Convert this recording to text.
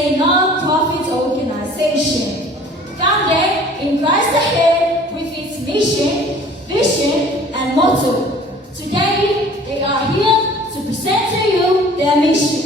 a non-profit organization founded in Christ the Head with its mission, vision, and motto. Today, they are here to present to you their mission.